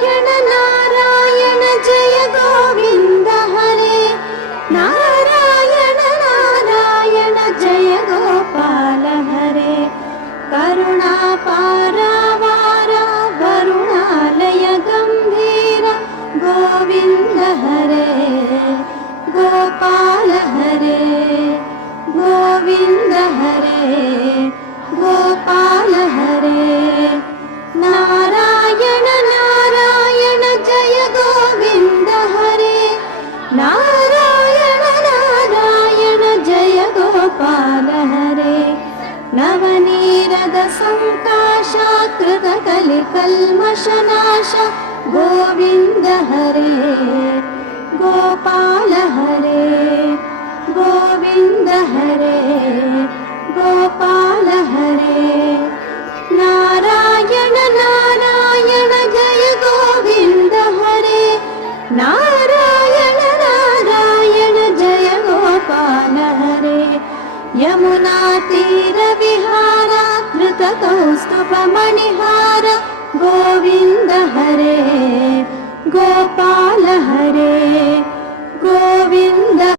नारायण जय गोविन्द हरे नारायण नारायण जय गोपाल हरे करुणापारावार वरुणालय गम्भीर गोविन्द हरे गोपाल हरे गोविन्द हरे गोपाल हरे नारायण नारायण जय गोविन्द हरे नारायण नारायण जय गोपाल हरे नवनीरद संकाशाकृत कलिकल्मषनाश गोविन्द हरे गोपाल हरे गोविन्द हरे गोपाल हरे नारायण नारायण जय गोविन्द हरे नारायण नारायण जय गोपाल हरे यमुना तीर विहार कृत कौस्तुभ मणिहार गोविन्द हरे गोपाल